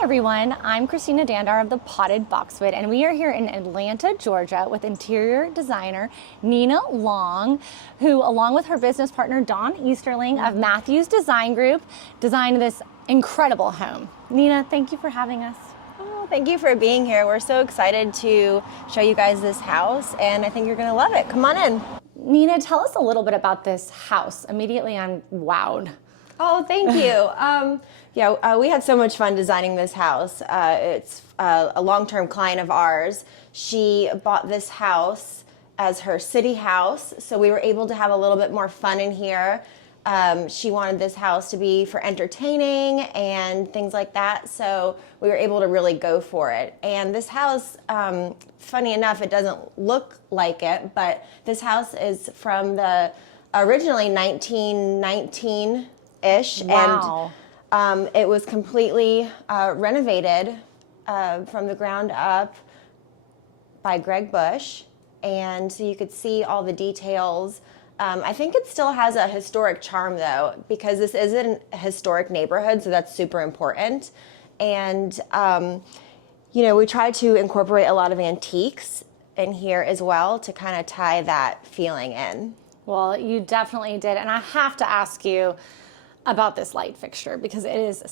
Hi everyone, I'm Christina Dandar of the Potted Boxwood, and we are here in Atlanta, Georgia with interior designer Nina Long, who along with her business partner Don Easterling of Mathews Design Group designed this incredible home. Nina, thank you for having us. Oh, thank you for being here. We're so excited to show you guys this house, and I think you're gonna love it. Come on in. Nina, tell us a little bit about this house. Immediately I'm wowed. Oh, thank you. We had so much fun designing this house. It's a long-term client of ours. She bought this house as her city house, so we were able to have a little bit more fun in here. She wanted this house to be for entertaining and things like that, so we were able to really go for it. And this house, funny enough, it doesn't look like it, but this house is from the originally 1919-ish. Wow. And it was completely renovated from the ground up by Greg Bush, and so you could see all the details. I think it still has a historic charm though, because this isn't a historic neighborhood, so that's super important. And we try to incorporate a lot of antiques in here as well to kind of tie that feeling in. Well, you definitely did, and I have to ask you about this light fixture because it is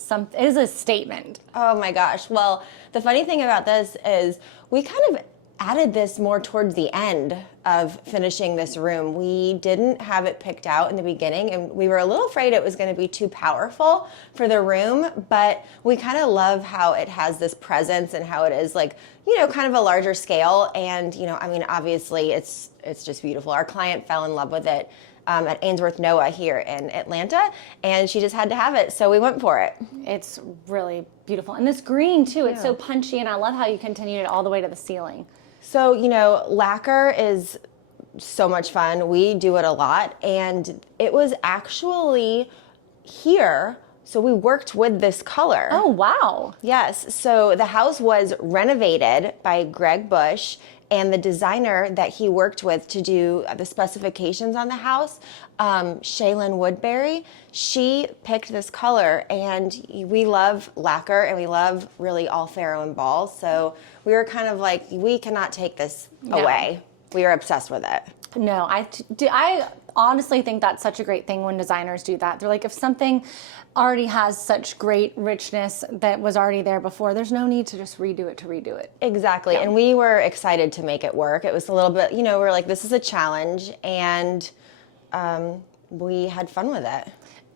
a statement. Oh my gosh. Well, the funny thing about this is we kind of added this more towards the end of finishing this room. We didn't have it picked out in the beginning, and we were a little afraid it was going to be too powerful for the room, but we kind of love how it has this presence and how it is kind of a larger scale. And, obviously it's just beautiful. Our client fell in love with it at Ainsworth Noah here in Atlanta, and she just had to have it, so we went for it. It's really beautiful. And this green too, it's so punchy, and I love how you continued it all the way to the ceiling. So, lacquer is so much fun. We do it a lot, and it was actually here, so we worked with this color. Oh, wow. Yes, so the house was renovated by Greg Bush, and the designer that he worked with to do the specifications on the house, Shaylin Woodbury, she picked this color, and we love lacquer and we love really all Faro and balls. So we were kind of like, we cannot take this away. We are obsessed with it. No, I honestly think that's such a great thing when designers do that. They're like, if something already has such great richness that was already there before, there's no need to just redo it. Exactly. Yeah. And we were excited to make it work. It was a little bit, we're like, this is a challenge, and we had fun with it.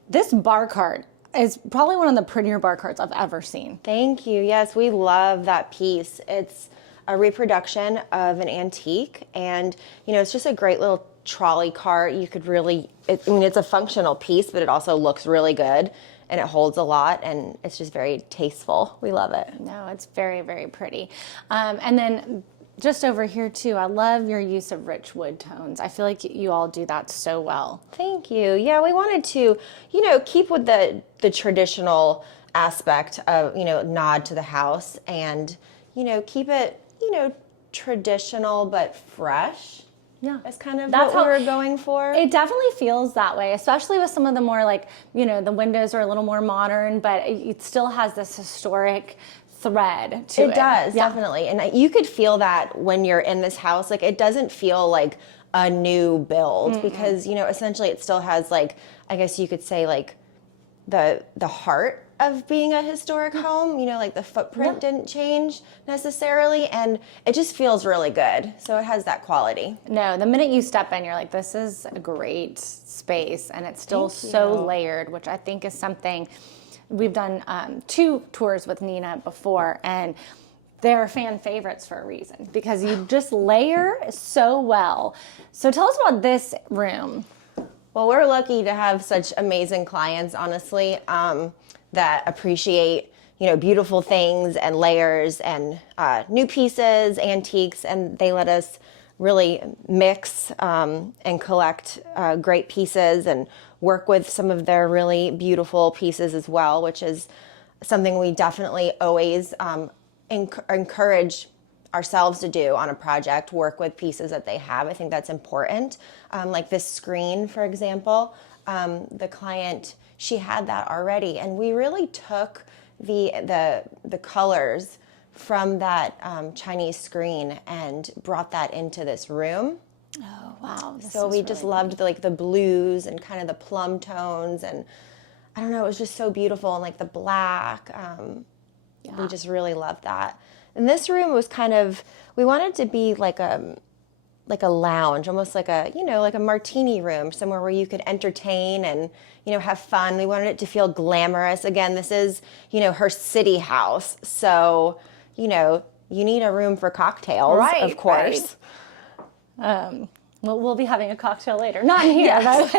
This bar cart is probably one of the prettier bar carts I've ever seen. Thank you. Yes, we love that piece. It's a reproduction of an antique, and it's just a great little trolley cart. You could really, it's a functional piece, but it also looks really good, and it holds a lot, and it's just very tasteful. We love it. No, it's very, very pretty. And then just over here too, I love your use of rich wood tones. I feel like you all do that so well. Thank you. Yeah, we wanted to, keep with the traditional aspect of, nod to the house, and, keep it, traditional but fresh. Yeah, that's kind of what we were going for. It definitely feels that way, especially with some of the more the windows are a little more modern, but it still has this historic thread to it. It does, definitely. And you could feel that when you're in this house. Like, it doesn't feel like a new build because, essentially it still has I guess you could say the heart of being a historic home, the footprint didn't change necessarily, and it just feels really good. So it has that quality. No, the minute you step in, you're like, this is a great space, and it's still so layered, which I think is something we've done 2 tours with Nina before, and they're fan favorites for a reason because you just layer so well. So tell us about this room. Well, we're lucky to have such amazing clients, honestly, that appreciate, beautiful things and layers and new pieces, antiques, and they let us really mix and collect great pieces and work with some of their really beautiful pieces as well, which is something we definitely always encourage ourselves to do on a project, work with pieces that they have. I think that's important. Like this screen, for example, the client, she had that already, and we really took the colors from that Chinese screen and brought that into this room. Oh, wow. So we just loved the blues and kind of the plum tones, and I don't know, it was just so beautiful, and like the black. We just really loved that. And this room was kind of, we wanted to be like a lounge, almost like a, like a martini room, somewhere where you could entertain and, have fun. We wanted it to feel glamorous. Again, this is, her city house. So, you need a room for cocktails, right, of course. Right. We'll be having a cocktail later. Not in here, yes.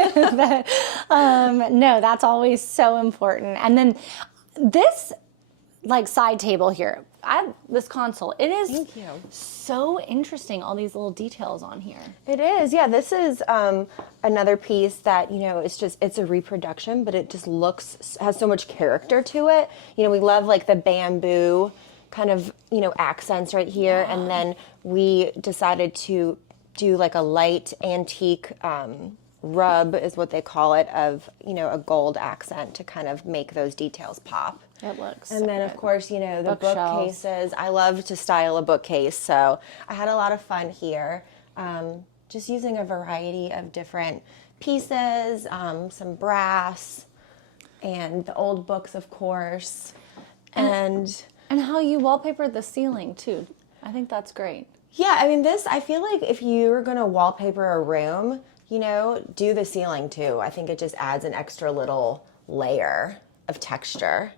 but no, that's always so important. And then this side table here, this console, it is Thank you. So interesting, all these little details on here. It is, yeah. This is another piece that, it's a reproduction, but it just has so much character to it. We love the bamboo kind of, accents right here. Yeah. And then we decided to do a light antique rub is what they call it, of, a gold accent to kind of make those details pop. It looks and then, of course, the bookcases. I love to style a bookcase, so I had a lot of fun here. Just using a variety of different pieces, some brass, and the old books, of course. And how you wallpapered the ceiling, too. I think that's great. Yeah, I mean, I feel like if you're going to wallpaper a room, do the ceiling, too. I think it just adds an extra little layer of texture.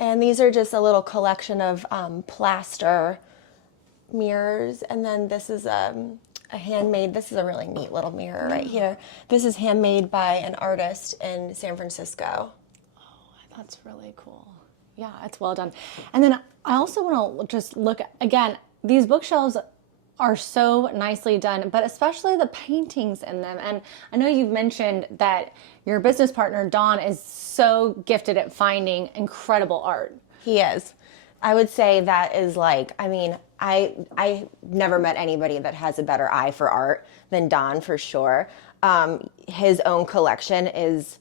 And these are just a little collection of plaster mirrors. And then this is a handmade, this is a really neat little mirror right here. This is handmade by an artist in San Francisco. Oh, that's really cool. Yeah, it's well done. And then I also want to just look, again, these bookshelves are so nicely done, but especially the paintings in them. And I know you've mentioned that your business partner, Don, is so gifted at finding incredible art. He is. I would say that is I never met anybody that has a better eye for art than Don, for sure. His own collection is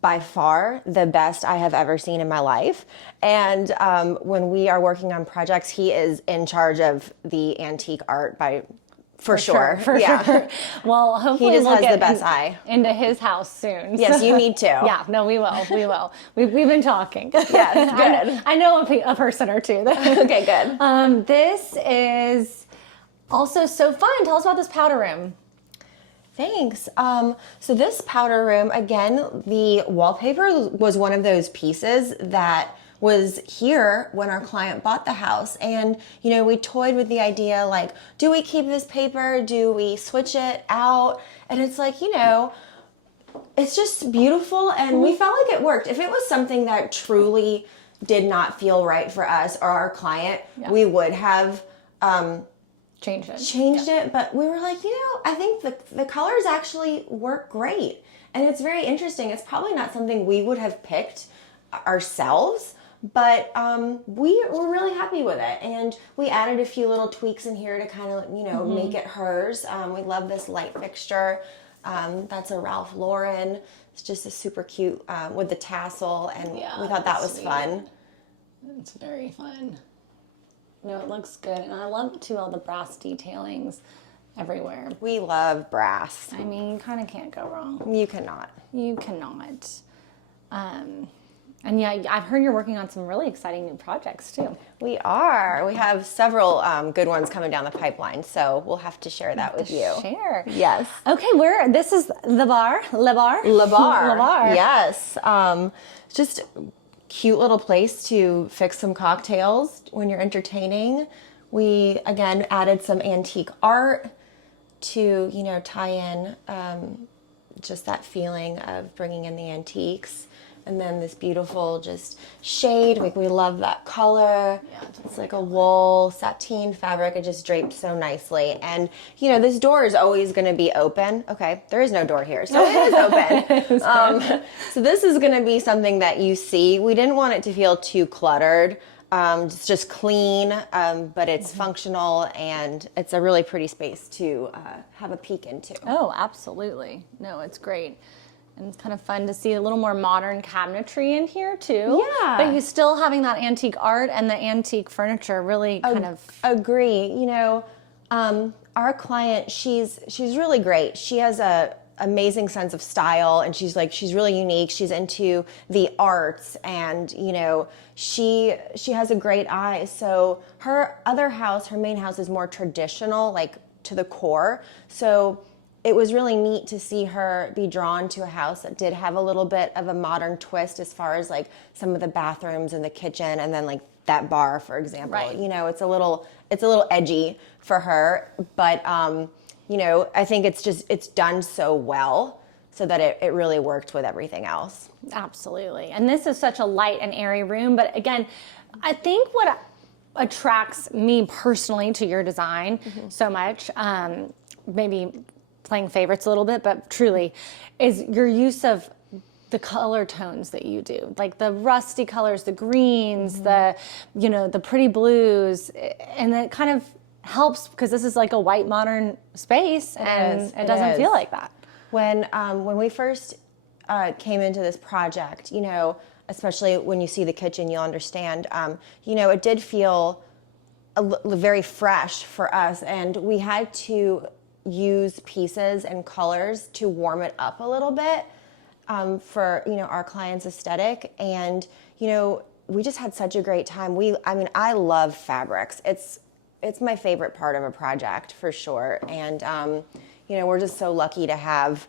by far the best I have ever seen in my life. And when we are working on projects, he is in charge of the antique art for sure. Sure. Well, hopefully he just we'll has get the best eye into his house soon. Yes, you need to. Yeah, no, we will. We will. We've been talking. Yes, good. I know a person or two. Okay, good. This is also so fun. Tell us about this powder room. Thanks. So this powder room, again, the wallpaper was one of those pieces that was here when our client bought the house. And, we toyed with the idea, do we keep this paper? Do we switch it out? And it's it's just beautiful. And we felt like it worked. If it was something that truly did not feel right for us or our client, we would have changed it. But we were like, I think the colors actually work great. And it's very interesting. It's probably not something we would have picked ourselves, but we were really happy with it. And we added a few little tweaks in here to kind of, make it hers. We love this light fixture. That's a Ralph Lauren. It's just a super cute with the tassel. And we thought that was fun. It's very fun. No, it looks good. And I love, too, all the brass detailings everywhere. We love brass. I mean, you kind of can't go wrong. You cannot. You cannot. And yeah, I've heard you're working on some really exciting new projects, too. We are. We have several good ones coming down the pipeline, so we'll have to share that with you. Share. Yes. Okay, this is Le Bar. Yes. Just cute little place to fix some cocktails when you're entertaining. We, again, added some antique art to, tie in just that feeling of bringing in the antiques. And then this beautiful just shade, we love that color. Yeah, it's like a wool sateen fabric. It just drapes so nicely. And, this door is always going to be open. Okay, there is no door here, so it is open. So this is going to be something that you see. We didn't want it to feel too cluttered. It's just clean, but it's functional, and it's a really pretty space to have a peek into. Oh, absolutely. No, it's great. And it's kind of fun to see a little more modern cabinetry in here too. Yeah. But you still having that antique art and the antique furniture really kind of... Agree. You know, our client, she's really great. She has a amazing sense of style, and she's really unique. She's into the arts, and you know, she has a great eye. So her other house, her main house, is more traditional, like to the core. So it was really neat to see her be drawn to a house that did have a little bit of a modern twist as far as like some of the bathrooms and the kitchen, and then like that bar, for example. Right. You know, it's a little edgy for her, but you know, I think it's done so well so that it really worked with everything else. Absolutely. And this is such a light and airy room, but again, I think what attracts me personally to your design so much, maybe playing favorites a little bit, but truly, is your use of the color tones that you do, like the rusty colors, the greens, the, you know, the pretty blues, and it kind of helps because this is like a white modern space, and it doesn't feel like that. When we first came into this project, you know, especially when you see the kitchen, you'll understand. You know, it did feel very fresh for us, and we had to use pieces and colors to warm it up a little bit for, you know, our client's aesthetic. And you know, we just had such a great time. I mean, I love fabrics. It's my favorite part of a project for sure. And you know, we're just so lucky to have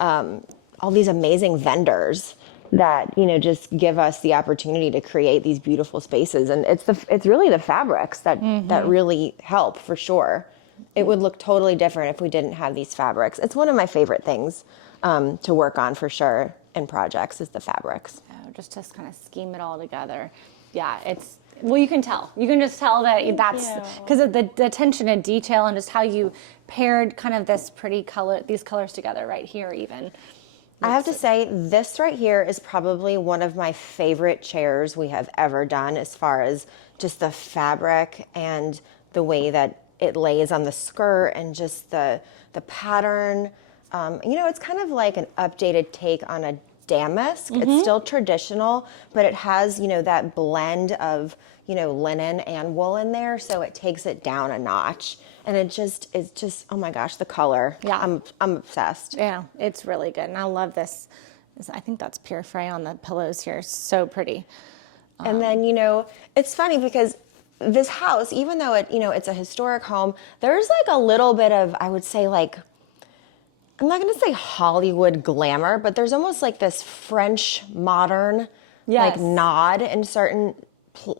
all these amazing vendors that, you know, just give us the opportunity to create these beautiful spaces. And it's really the fabrics that really help for sure. It would look totally different if we didn't have these fabrics. It's one of my favorite things to work on for sure in projects is the fabrics. Just to kind of scheme it all together. Yeah, well, you can tell. You can just tell that that's because of the attention to detail and just how you paired kind of this pretty color, these colors together right here even. I have to say, this right here is probably one of my favorite chairs we have ever done as far as just the fabric and the way that it lays on the skirt and just the pattern. You know, it's kind of like an updated take on a damask. It's still traditional, but it has, you know, that blend of, you know, linen and wool in there, so it takes it down a notch. And it's just, oh my gosh, the color. Yeah. I'm obsessed. Yeah, it's really good. And I love this. I think that's pure fray on the pillows here. So pretty. And then, you know, it's funny because this house, even though it's a historic home, there's like a little bit of, I would say, like, I'm not going to say Hollywood glamour, but there's almost like this French modern like nod in certain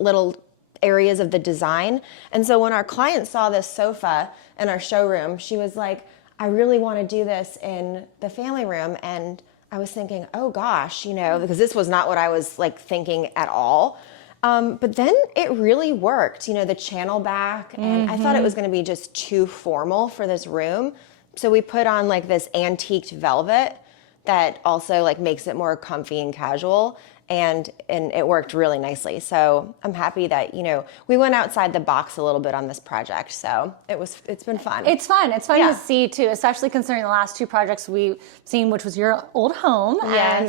little areas of the design. And so when our client saw this sofa in our showroom, she was like, I really want to do this in the family room. And I was thinking, oh gosh, you know, because this was not what I was like thinking at all. But then it really worked, you know, the channel back, and I thought it was going to be just too formal for this room. So we put on like this antiqued velvet that also like makes it more comfy and casual, and it worked really nicely. So I'm happy that, you know, we went outside the box a little bit on this project. So it's been fun. It's fun. It's fun to see too, especially considering the last two projects we've seen, which was your old home and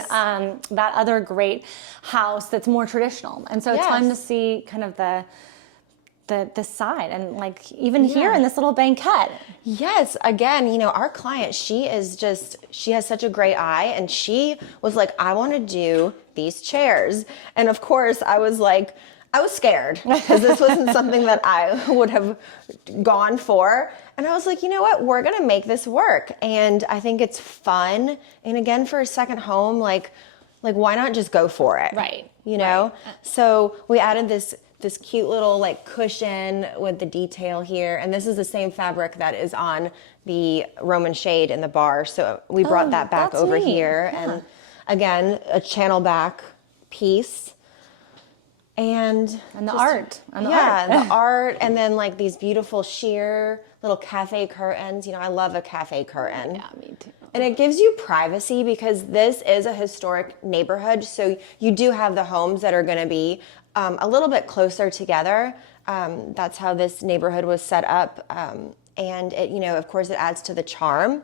that other great house that's more traditional. And so it's fun to see kind of the side and like even here in this little banquette. Yes. Again, you know, our client, she has such a great eye, and she was like, I want to do these chairs. And of course I was scared because this wasn't something that I would have gone for. And I was like, you know what, we're going to make this work. And I think it's fun. And again, for a second home, like why not just go for it? Right. You know? Right. So we added this cute little like cushion with the detail here. And this is the same fabric that is on the Roman shade in the bar. So we brought that back over here. Yeah. And again, a channel back piece. And the art. The art. And then like these beautiful sheer little cafe curtains. You know, I love a cafe curtain. Yeah, me too. And it gives you privacy because this is a historic neighborhood. So you do have the homes that are going to be a little bit closer together. That's how this neighborhood was set up. And it, you know, of course it adds to the charm.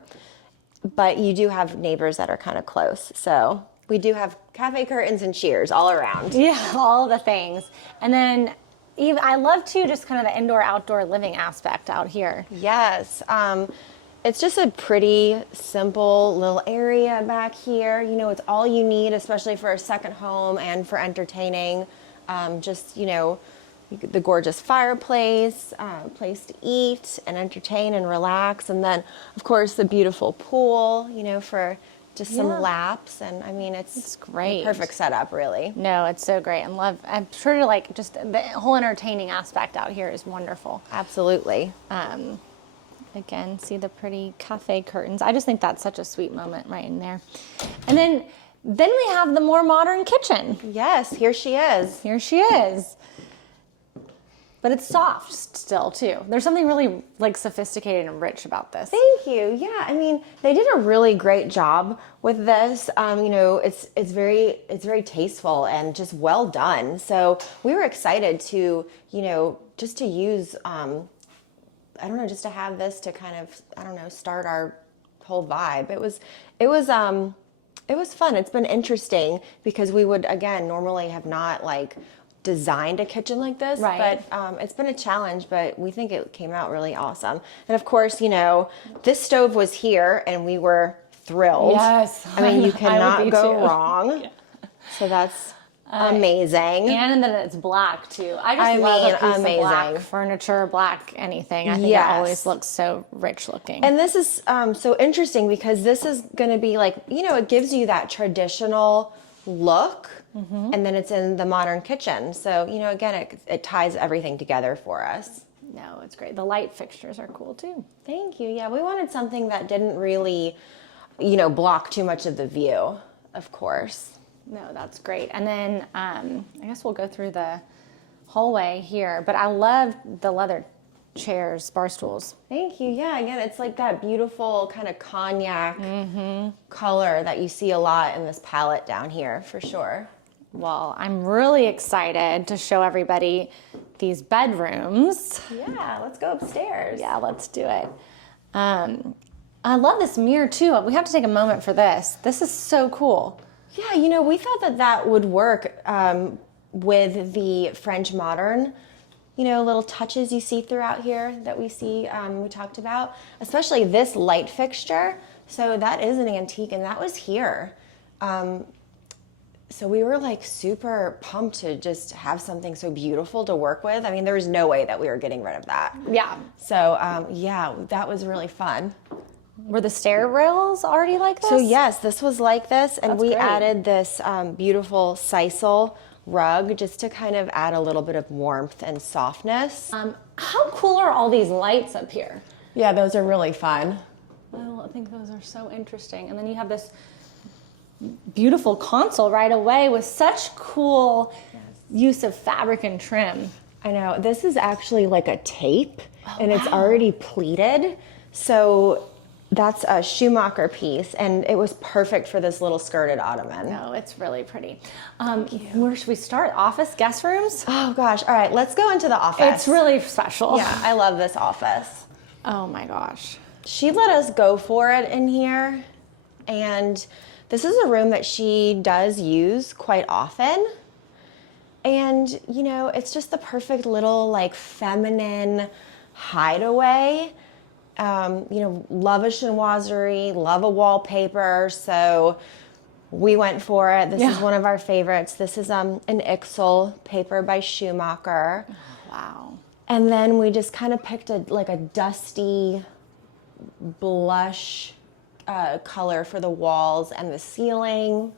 but you do have neighbors that are kind of close. So we do have cafe curtains and cheers all around. Yeah, all the things. And then even, I love too just kind of the indoor-outdoor living aspect out here. Yes. It's just a pretty simple little area back here. You know, it's all you need, especially for a second home and for entertaining. Just, you know, the gorgeous fireplace, place to eat and entertain and relax. And then, of course, the beautiful pool, you know, for just some laps. And I mean, it's great. The perfect setup, really. No, it's so great. And love, I'm sure like just the whole entertaining aspect out here is wonderful. Absolutely. Again, see the pretty cafe curtains. I just think that's such a sweet moment right in there. And then we have the more modern kitchen. Yes, here she is. Here she is. But it's soft still too. There's something really like sophisticated and rich about this. Thank you. Yeah, I mean, they did a really great job with this. You know, it's very tasteful and just well done. So we were excited to, you know, just to use I don't know, just to have this to kind of, I don't know, start our whole vibe. It was fun. It's been interesting because we would, again, normally have not like designed a kitchen like this, right. But it's been a challenge, but we think it came out really awesome. And of course, you know, this stove was here and we were thrilled. Yes. I mean, you cannot go too. wrong. Yeah. So that's amazing. And then it's black too. I love a piece of black furniture, black anything. I think it always looks so rich looking. And this is so interesting because this is going to be like, you know, it gives you that traditional look, and then it's in the modern kitchen. So, you know, again, it ties everything together for us. No, it's great. The light fixtures are cool too. Thank you. Yeah, we wanted something that didn't really, you know, block too much of the view, of course. No, that's great. And then I guess we'll go through the hallway here. But I love the leather chairs, bar stools. Thank you. Yeah, again, it's like that beautiful kind of cognac color that you see a lot in this palette down here, for sure. Well, I'm really excited to show everybody these bedrooms. Yeah, let's go upstairs. Yeah, let's do it. I love this mirror too. We have to take a moment for this. This is so cool. Yeah, you know, we thought that would work with the French modern, you know, little touches you see throughout here that we see, we talked about, especially this light fixture. So that is an antique and that was here. So we were like super pumped to just have something so beautiful to work with. I mean, there was no way that we were getting rid of that. Yeah. So yeah, that was really fun. Were the stair rails already like this? So yes, this was like this, and we great. added this beautiful sisal rug just to kind of add a little bit of warmth and softness. How cool are all these lights up here? Yeah, those are really fun. Well, I think those are so interesting. And then you have this beautiful console right away with such cool use of fabric and trim. I know. This is actually like a tape, and it's already pleated. So that's a Schumacher piece, and it was perfect for this little skirted ottoman. No, it's really pretty. Where should we start? Office, guest rooms? Oh gosh, all right, let's go into the office. It's really special. Yeah, I love this office. Oh my gosh. She let us go for it in here, and this is a room that she does use quite often. And, you know, it's just the perfect little like feminine hideaway. You know, love a chinoiserie, love a wallpaper, so we went for it. This is one of our favorites. This is an Ixel paper by Schumacher. Wow. And then we just kind of picked a dusty blush color for the walls and the ceiling.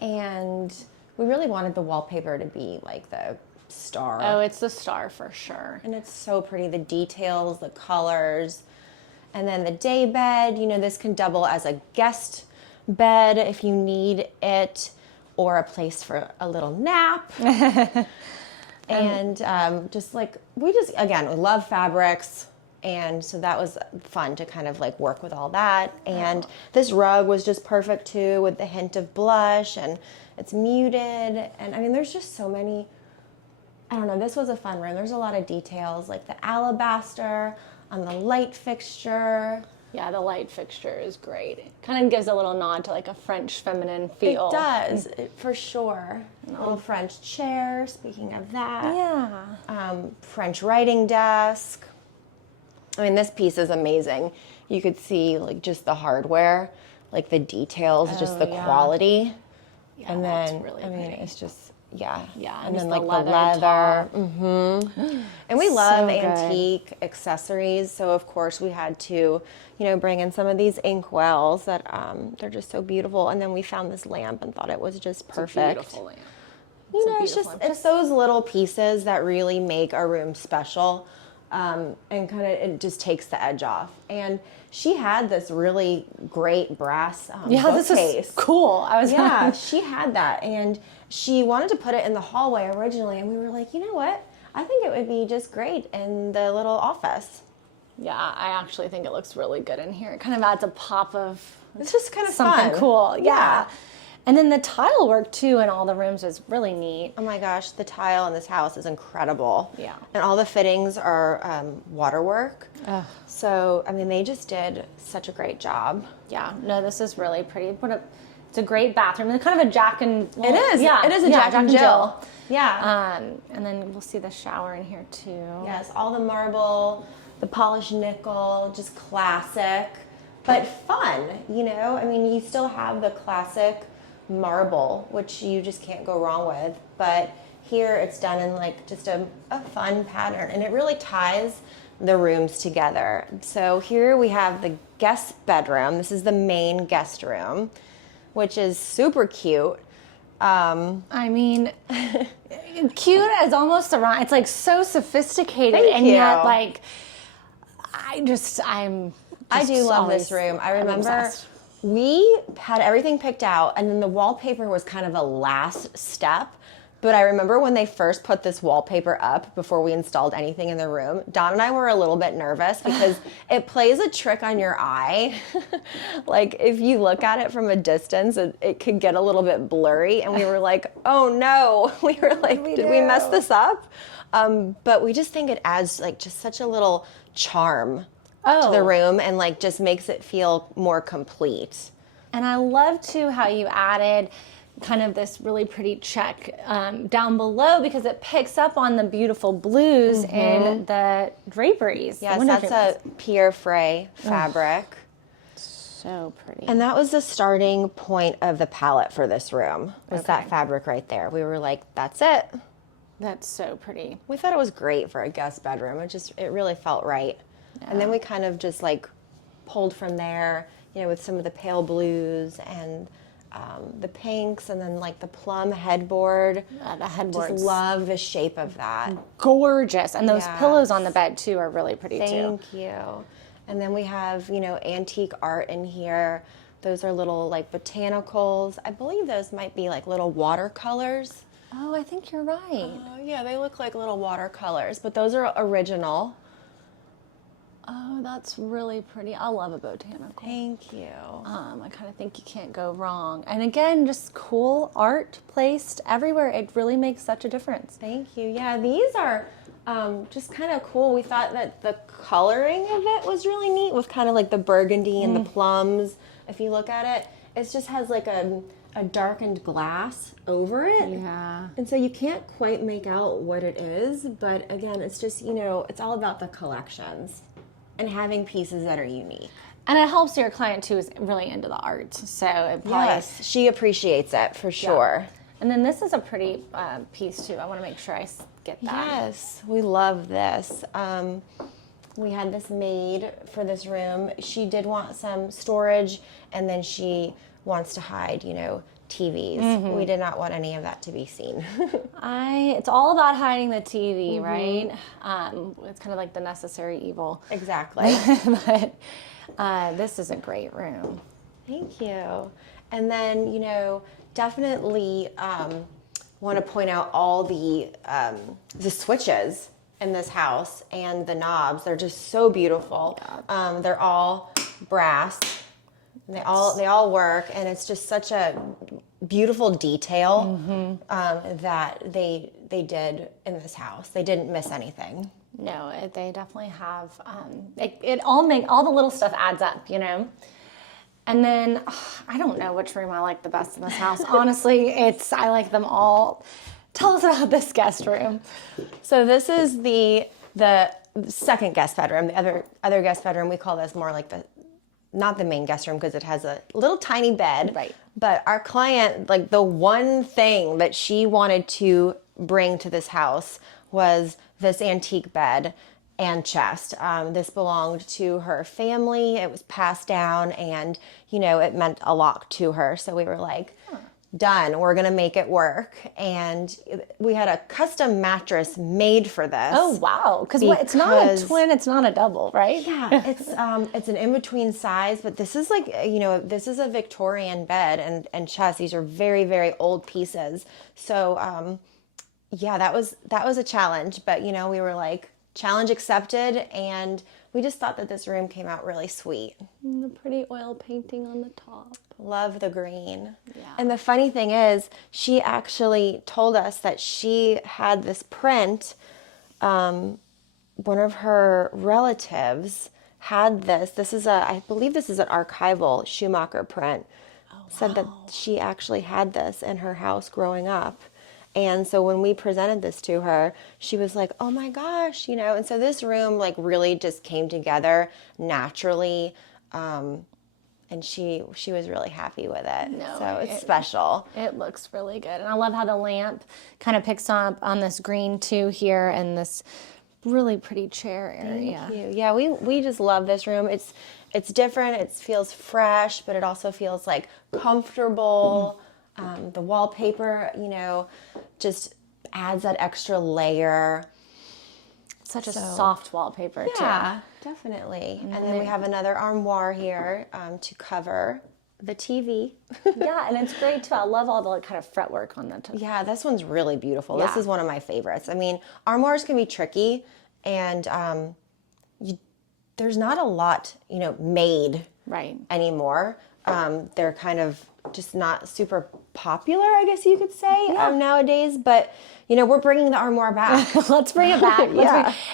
And we really wanted the wallpaper to be like the star. Oh, it's the star for sure. And it's so pretty, the details, the colors. And then the day bed, you know, this can double as a guest bed if you need it, or a place for a little nap. And just like, we love fabrics. And so that was fun to kind of like work with all that. And this rug was just perfect too, with the hint of blush, and it's muted. And I mean, there's just so many, I don't know, this was a fun room. There's a lot of details, like the alabaster on the light fixture. Yeah, the light fixture is great. It kind of gives a little nod to like a French feminine feel. It does, for sure. A little French chair, speaking of that. Yeah. French writing desk. I mean, this piece is amazing. You could see like just the hardware, like the details, just the quality. Yeah, And that's then, really I mean, pretty. it's just, yeah. Yeah, And then just like the the leather. leather. And we love So good. antique accessories. So of course we had to, bring in some of these inkwells that they're just so beautiful. And then we found this lamp and thought it was just perfect. Beautiful lamp. It's just it's those little pieces that really make a room special, and kind of it just takes the edge off. And she had this really great brass This bookcase. is cool. Yeah, she had that, and she wanted to put it in the hallway originally, and we were like, you know what? I think it would be just great in the little office. Yeah, I actually think it looks really good in here. It kind of adds a pop of It's just kind of something fun. cool. Yeah. Yeah. And then the tile work too in all the rooms is really neat. Oh my gosh, the tile in this house is incredible. Yeah. And all the fittings are waterwork. Ugh. So, I mean, they just did such a great job. Yeah, no, this is really pretty. It's a great bathroom. It's kind of a Jack and It is. Yeah, It is a Jack and Jill. Yeah. And then we'll see the shower in here too. Yes, all the marble, the polished nickel, just classic, but fun, I mean, you still have the classic marble, which you just can't go wrong with, but here it's done in like just a fun pattern, and it really ties the rooms together. So here we have the guest bedroom. This is the main guest room, which is super cute. I mean, cute is almost the wrong. It's like so sophisticated, Thank and you. yet like I do love this room. I remember we had everything picked out, and then the wallpaper was kind of a last step. But I remember when they first put this wallpaper up before we installed anything in the room, Dawn and I were a little bit nervous because it plays a trick on your eye. Like if you look at it from a distance, it could get a little bit blurry. And we were like, oh no. We were like, did we mess this up? But we just think it adds like just such a little charm to the room, and like just makes it feel more complete. And I love too how you added kind of this really pretty check down below, because it picks up on the beautiful blues in the draperies. Yes, that's a Pierre Frey fabric. So pretty. And that was the starting point of the palette for this room, was that fabric right there. We were like, that's it. That's so pretty. We thought it was great for a guest bedroom. It really felt right. Yeah. And then we kind of just like pulled from there, with some of the pale blues and the pinks, and then like the plum headboard. The headboards. Just love the shape of that. Gorgeous. And those pillows on the bed too are really pretty too. Thank you. And then we have, antique art in here. Those are little like botanicals. I believe those might be like little watercolors. Oh, I think you're right. Yeah, they look like little watercolors, but those are original. Oh, that's really pretty. I love a botanical. Thank you. I kind of think you can't go wrong. And again, just cool art placed everywhere. It really makes such a difference. Thank you. Yeah, these are just kind of cool. We thought that the coloring of it was really neat, with kind of like the burgundy and the plums. If you look at it, it just has like a darkened glass over it. Yeah. And so you can't quite make out what it is, but again, it's just, it's all about the collections and having pieces that are unique. And it helps your client too is really into the art. So it probably, Yes, she appreciates it for sure. And then this is a pretty piece too. I want to make sure I get that. Yes, we love this. We had this made for this room. She did want some storage, and then she wants to hide, TVs. We did not want any of that to be seen. It's all about hiding the TV, right? It's kind of like the necessary evil. Exactly. But this is a great room. Thank you. And then, definitely want to point out all the switches in this house and the knobs. They're just so beautiful. They're all brass. They all work, and it's just such a beautiful detail that they they did in this house. They didn't miss anything. No, they definitely have. All the little stuff adds up, you know. And then I don't know which room I like the best in this house. Honestly, I like them all. Tell us about this guest room. So this is the second guest bedroom. The other guest bedroom, we call this more like not the main guest room because it has a little tiny bed. Right. But our client, like the one thing that she wanted to bring to this house was this antique bed and chest. This belonged to her family. It was passed down and, it meant a lot to her. So we were like, done. We're going to make it work. And we had a custom mattress made for this. Oh, wow. Because it's not a twin, it's not a double, right? Yeah, it's an in-between size, but this is like, this is a Victorian bed and chest. These are very, very old pieces. So, that was a challenge, but we were like, challenge accepted, and we just thought that this room came out really sweet. And the pretty oil painting on the top. Love the green. Yeah. And the funny thing is, she actually told us that she had this print. One of her relatives had this. I believe this is an archival Schumacher print. Oh, wow. Said that she actually had this in her house growing up. And so when we presented this to her, she was like, oh my gosh, and so this room like really just came together naturally. And she was really happy with it. So it's special. It looks really good. And I love how the lamp kind of picks up on this green too here and this really pretty chair area. Thank you. Yeah, we just love this room. It's different. It feels fresh, but it also feels like comfortable. The wallpaper, just adds that extra layer. Such a soft wallpaper too. Yeah, definitely. And then we have another armoire here to cover the TV. Yeah, and it's great too. I love all the kind of fretwork on the top. Yeah, this one's really beautiful. Yeah. This is one of my favorites. I mean, armoires can be tricky, and there's not a lot, made anymore. They're kind of just not super popular, I guess you could say, nowadays. But we're bringing the armoire back. Let's bring it back.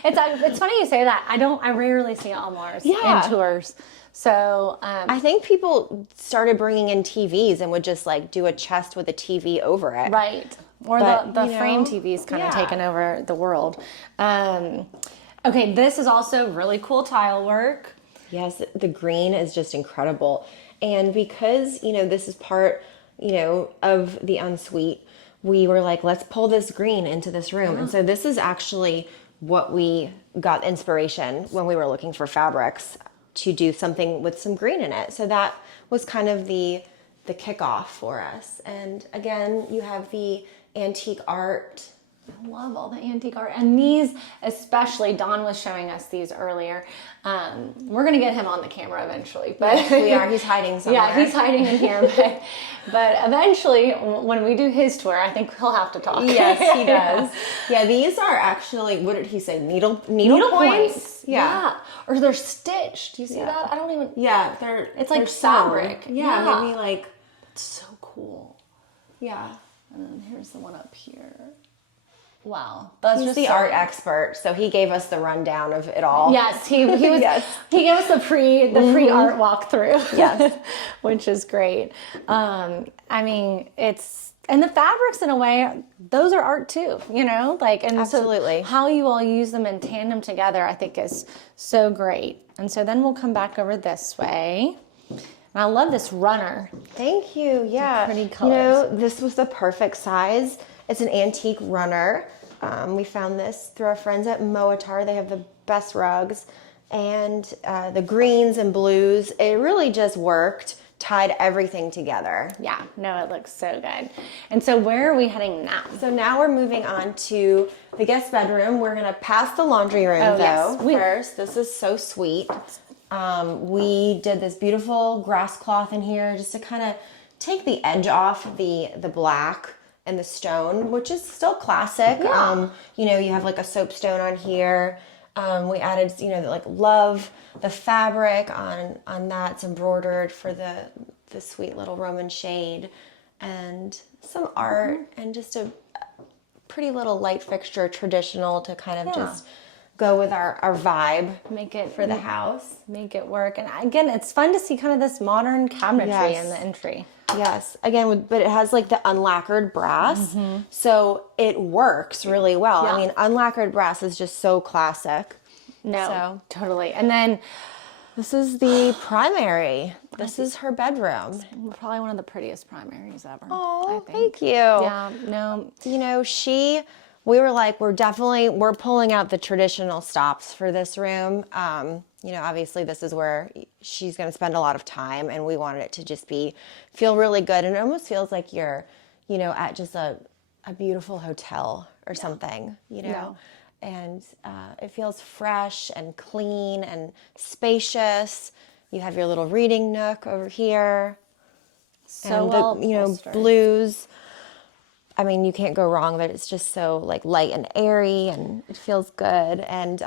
It's funny you say that. I rarely see armoires in tours. So I think people started bringing in TVs and would just like do a chest with a TV over it. Right. Or the frame TVs kind of taken over the world. Okay, this is also really cool tile work. Yes, the green is just incredible. And because, this is part, of the ensuite, we were like, let's pull this green into this room. And so this is actually what we got inspiration when we were looking for fabrics to do something with some green in it. So that was kind of the kickoff for us. And again, you have the antique art. I love all the antique art. And these, especially, Don was showing us these earlier. We're going to get him on the camera eventually. But yes, we are. He's hiding somewhere. Yeah, he's hiding in here. But eventually, when we do his tour, I think he'll have to talk. Yes, he does. Yeah, these are actually, what did he say? Needle points? Yeah. Or they're stitched. Do you see that? I don't even. Yeah, it's like fabric. Yeah, maybe like. It's so cool. Yeah. And then here's the one up here. Wow, he's the art expert, so he gave us the rundown of it all. Yes, he was. He gave us the pre art walkthrough. Yes, which is great. I mean, and the fabrics in a way, those are art too. Absolutely. So how you all use them in tandem together, I think, is so great. And so then we'll come back over this way. And I love this runner. Thank you. Yeah, pretty colors. This was the perfect size. It's an antique runner. We found this through our friends at Moatar. They have the best rugs. And the greens and blues, it really just worked, tied everything together. Yeah, no, it looks so good. And so where are we heading now? So now we're moving on to the guest bedroom. We're going to pass the laundry room, first. This is so sweet. We did this beautiful grass cloth in here just to kind of take the edge off the black and the stone, which is still classic. Yeah. You have like a soapstone on here. We added, love the fabric on that. It's embroidered for the sweet little Roman shade, and some art, and just a pretty little light fixture, traditional to kind of just go with our vibe. Make it for the house. Make it work. And again, it's fun to see kind of this modern cabinetry in the entry. Yes. Again, but it has like the unlacquered brass. So it works really well. I mean, unlacquered brass is just so classic. No, totally. And then this is the primary. This is her bedroom. probably one of the prettiest primaries ever. Oh, thank you. Yeah, no. You know, we were like, we're pulling out the traditional stops for this room. You know, obviously this is where she's going to spend a lot of time, and we wanted it to just feel really good. And it almost feels like you're, you know, at just a beautiful hotel or something, you know, and it feels fresh and clean and spacious. You have your little reading nook over here. So and well the, you know, upholstered. blues. I mean, you can't go wrong, but it's just so like light and airy, and it feels good. And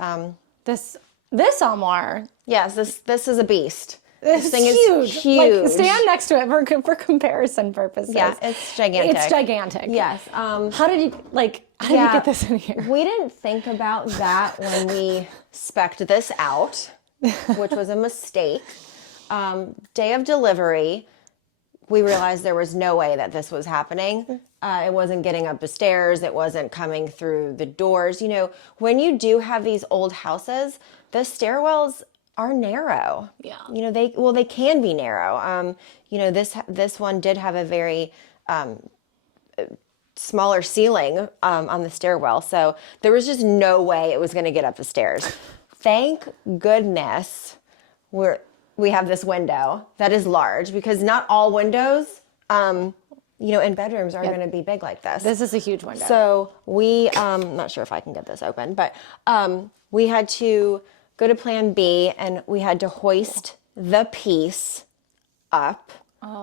This armoire, yes, this is a beast. this thing is huge. huge. Like, stand next to it for comparison purposes. Yeah, it's gigantic. It's gigantic. Yes. How did you get this in here? We didn't think about that when we spec'd this out, which was a mistake. Day of delivery, we realized there was no way that this was happening. It wasn't getting up the stairs. It wasn't coming through the doors. You know, when you do have these old houses, the stairwells are narrow. Yeah. You know, they can be narrow. You know, this one did have a very smaller ceiling on the stairwell. So there was just no way it was going to get up the stairs. Thank goodness we have this window that is large, because not all windows, you know, in bedrooms are going to be big like this. This is a huge window. So I'm not sure if I can get this open, but we had to go to plan B, and we had to hoist the piece up,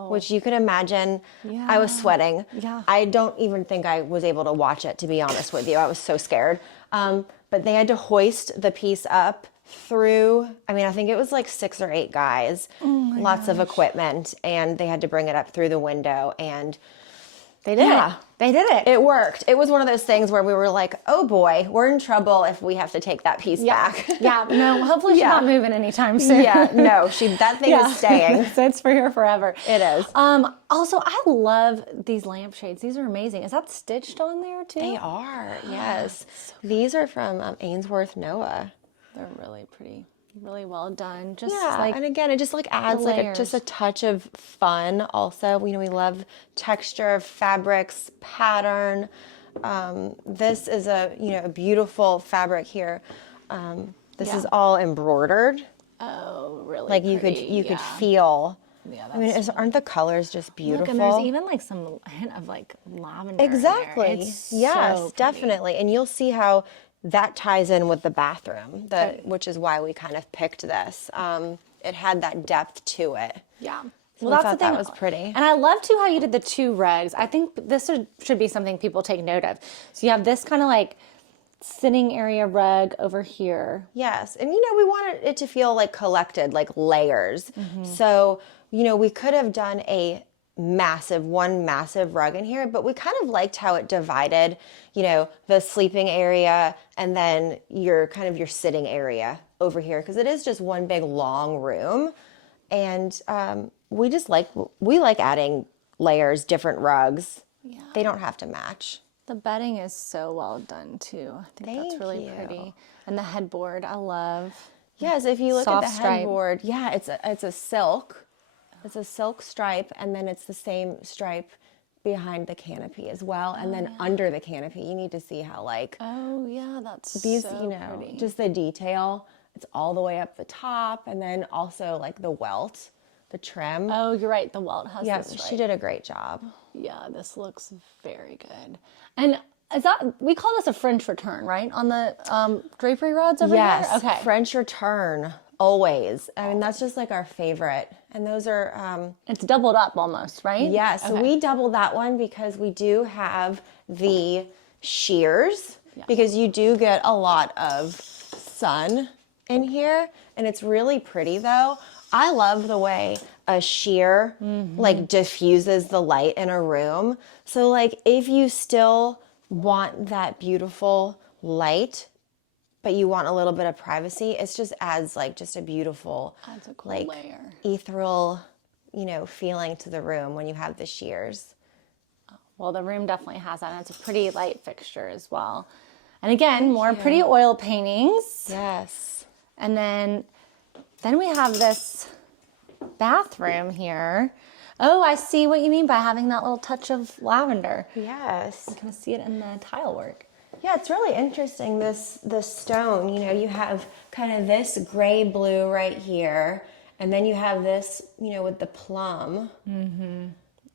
which you could imagine. Yeah. I was sweating. Yeah. I don't even think I was able to watch it, to be honest with you. I was so scared. But they had to hoist the piece up through, I mean, I think it was like 6 or 8 guys, lots of equipment, and they had to bring it up through the window, and they did it. They did it. It worked. It was one of those things where we were like, oh boy, we're in trouble if we have to take that piece back. Yeah, no, hopefully she's not moving anytime soon. Yeah, no, that thing is staying. It's for here forever. It is. Also, I love these lampshades. These are amazing. Is that stitched on there too? They are, yes. These are from Ainsworth, Noah. They're really pretty, really well done. Just and again, it just like adds like just a touch of fun. Also, you know, we love texture, fabrics, pattern. This is a beautiful fabric here. This is all embroidered. Oh, really? Like you could feel. Yeah, I mean, aren't the colors just beautiful? Look, and there's even like some hint of like lavender. Exactly. In there. It's yes, so definitely. And you'll see how that ties in with the bathroom, which is why we kind of picked this. It had that depth to it. Yeah. So Well, I that's thought the thing. that was pretty. And I love too how you did the 2 rugs. I think this should be something people take note of. So you have this kind of like sitting area rug over here. Yes. And, you know, we wanted it to feel like collected, like layers. So, you know, we could have done one massive rug in here, but we kind of liked how it divided, you know, the sleeping area and then your sitting area over here, because it is just one big long room. And we like adding layers, different rugs. Yeah. They don't have to match. The bedding is so well done too. I think that's really pretty. And the headboard, I love. Yes, if you look at the stripe. headboard, yeah, it's a silk. It's a silk stripe, and then it's the same stripe behind the canopy as well, and then under the canopy. You need to see how like Oh yeah, that's these, so you know, pretty. just the detail. It's all the way up the top, and then also like the welt, the trim. Oh, you're right. The welt has yeah, this stripe. she did a great job. Yeah, this looks very good. And we call this a French return, right? On the drapery rods over Yes, here? Okay. French return, always. I mean, that's just like our favorite. And those are... It's doubled up almost, right? yeah, so we doubled that one because we do have the shears, because you do get a lot of sun in here, and it's really pretty though. I love the way a sheer like diffuses the light in a room. So like if you still want that beautiful light, but you want a little bit of privacy, it just adds like just a beautiful, That's a cool like layer. ethereal, feeling to the room when you have the shears. Well, the room definitely has that, and it's a pretty light fixture as well. And again, more pretty oil paintings. Yes. And then we have this bathroom here. Oh, I see what you mean by having that little touch of lavender. Yes. You can see it in the tile work. Yeah, it's really interesting, this stone. You have kind of this gray blue right here, and then you have this, with the plum. Mm-hmm.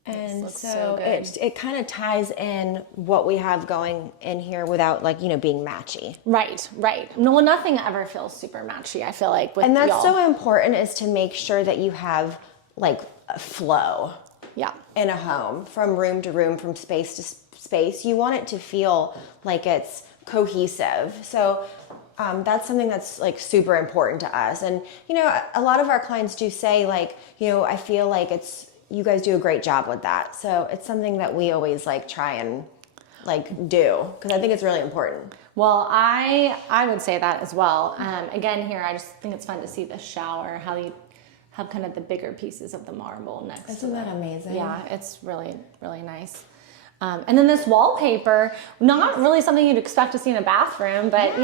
And so it kind of ties in what we have going in here without being matchy. Right. No, well, nothing ever feels super matchy, I feel like, with And that's y'all. so important, is to make sure that you have like a flow. Yeah. In a home, from room to room, from space to space. You want it to feel like it's cohesive. So that's something that's like super important to us. And, a lot of our clients do say I feel like you guys do a great job with that. So it's something that we always try and do, because I think it's really important. Well, I would say that as well. Again, here, I just think it's fun to see the shower, how you have kind of the bigger pieces of the marble next to it. Isn't that amazing? Yeah, it's really, really nice. And then this wallpaper, not really something you'd expect to see in a bathroom, but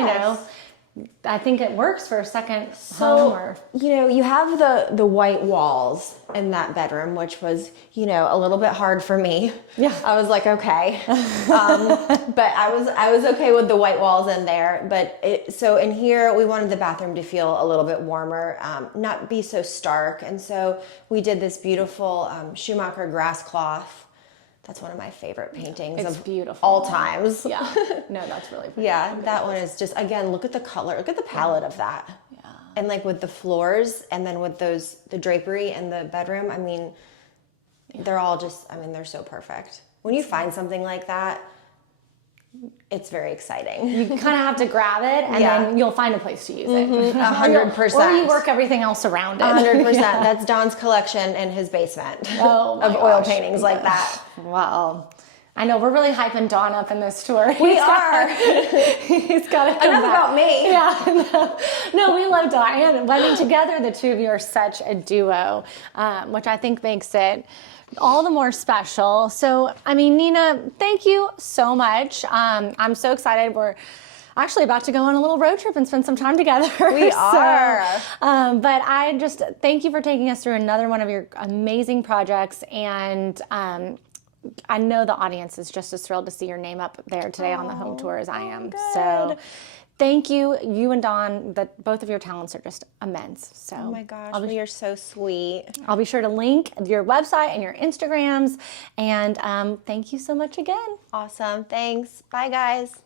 I think it works for a second home. Or you have the white walls in that bedroom, which was a little bit hard for me. Yeah, I was like, okay, but I was okay with the white walls in there. But so in here, we wanted the bathroom to feel a little bit warmer, not be so stark, and so we did this beautiful Schumacher grass cloth. That's one of my favorite paintings it's of beautiful. all times. Yeah, no, that's really pretty. Yeah, that one is just, again, look at the color, look at the palette of that. Yeah. And with the floors, and then with the drapery and the bedroom, they're all just, they're so perfect. When you find something like that, it's very exciting. You kind of have to grab it, and then you'll find a place to use it. 100%. Or you work everything else around it. 100%. That's Don's collection in his basement of oil paintings like that. Wow. I know, we're really hyping Dawn up in this tour. We are. He's got to come Enough back. about me. Yeah. No, we love Dawn. And wedding together, the two of you are such a duo, which I think makes it all the more special. So, Nina, thank you so much. I'm so excited. We're actually about to go on a little road trip and spend some time together. We are. But I just thank you for taking us through another one of your amazing projects. And I know the audience is just as thrilled to see your name up there today on the home tour as I am. Good. So thank you. You and Dawn, both of your talents are just immense. So Oh my gosh, you're so sweet. I'll be sure to link your website and your Instagrams. And thank you so much again. Awesome. Thanks. Bye, guys.